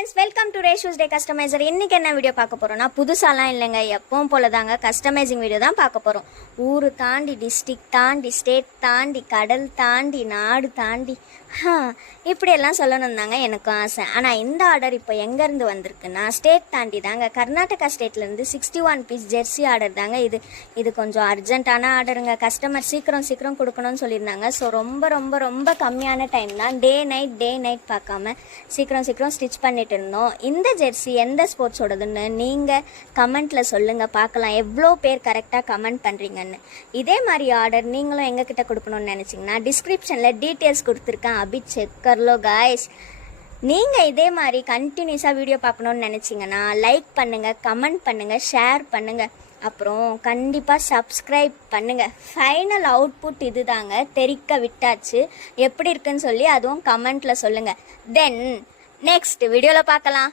Friends, welcome to ரேஷூஸ் day customiser. இன்றைக்கி என்ன video பார்க்க போகிறோம்னா, புதுசாலாம் இல்லைங்க, எப்பவும் போல தாங்க கஸ்டமைசிங் வீடியோ தான் பார்க்க போகிறோம். ஊர் தாண்டி, டிஸ்ட்ரிக்ட் தாண்டி, ஸ்டேட் தாண்டி, கடல் தாண்டி, நாடு தாண்டி, இப்படியெல்லாம் சொல்லணும் தாங்க எனக்கும் ஆசை. ஆனால் இந்த ஆர்டர் இப்போ எங்கேருந்து வந்திருக்குன்னா, ஸ்டேட் தாண்டி தாங்க, கர்நாடகா ஸ்டேட்லேருந்து 61 பீஸ் ஜெர்சி ஆர்டர் தாங்க. இது கொஞ்சம் அர்ஜென்ட்டான ஆர்டருங்க. கஸ்டமர் சீக்கிரம் கொடுக்கணும்னு சொல்லியிருந்தாங்க. ஸோ ரொம்ப கம்மியான டைம் தான். டே நைட் பார்க்காம சீக்கிரம் ஸ்டிச் பண்ணிட்டு இருந்தோம். இந்த ஜெர்சி எந்த ஸ்போர்ட்ஸோடதுன்னு நீங்கள் கமெண்ட்டில் சொல்லுங்கள், பார்க்கலாம் எவ்வளோ பேர் கரெக்டாக கமெண்ட் பண்ணுறீங்கன்னு. இதே மாதிரி ஆர்டர் நீங்களும் எங்ககிட்ட கொடுக்கணும்னு நினச்சிங்கன்னா டிஸ்கிரிப்ஷனில் டீட்டெயில்ஸ் கொடுத்துருக்கேன், அபி செக் கர்லோ காய்ஸ். நீங்கள் இதே மாதிரி கண்டினியூஸாக வீடியோ பார்க்கணுன்னு நினச்சிங்கன்னா லைக் பண்ணுங்கள், கமெண்ட் பண்ணுங்கள், ஷேர் பண்ணுங்கள், அப்புறம் கண்டிப்பாக சப்ஸ்கிரைப் பண்ணுங்கள். ஃபைனல் அவுட்புட் இது தாங்க, தெரிக்க விட்டாச்சு. எப்படி இருக்குன்னு சொல்லி அதுவும் கமெண்ட்டில் சொல்லுங்கள். தென் நெக்ஸ்ட் வீடியோவில் பார்க்கலாம்.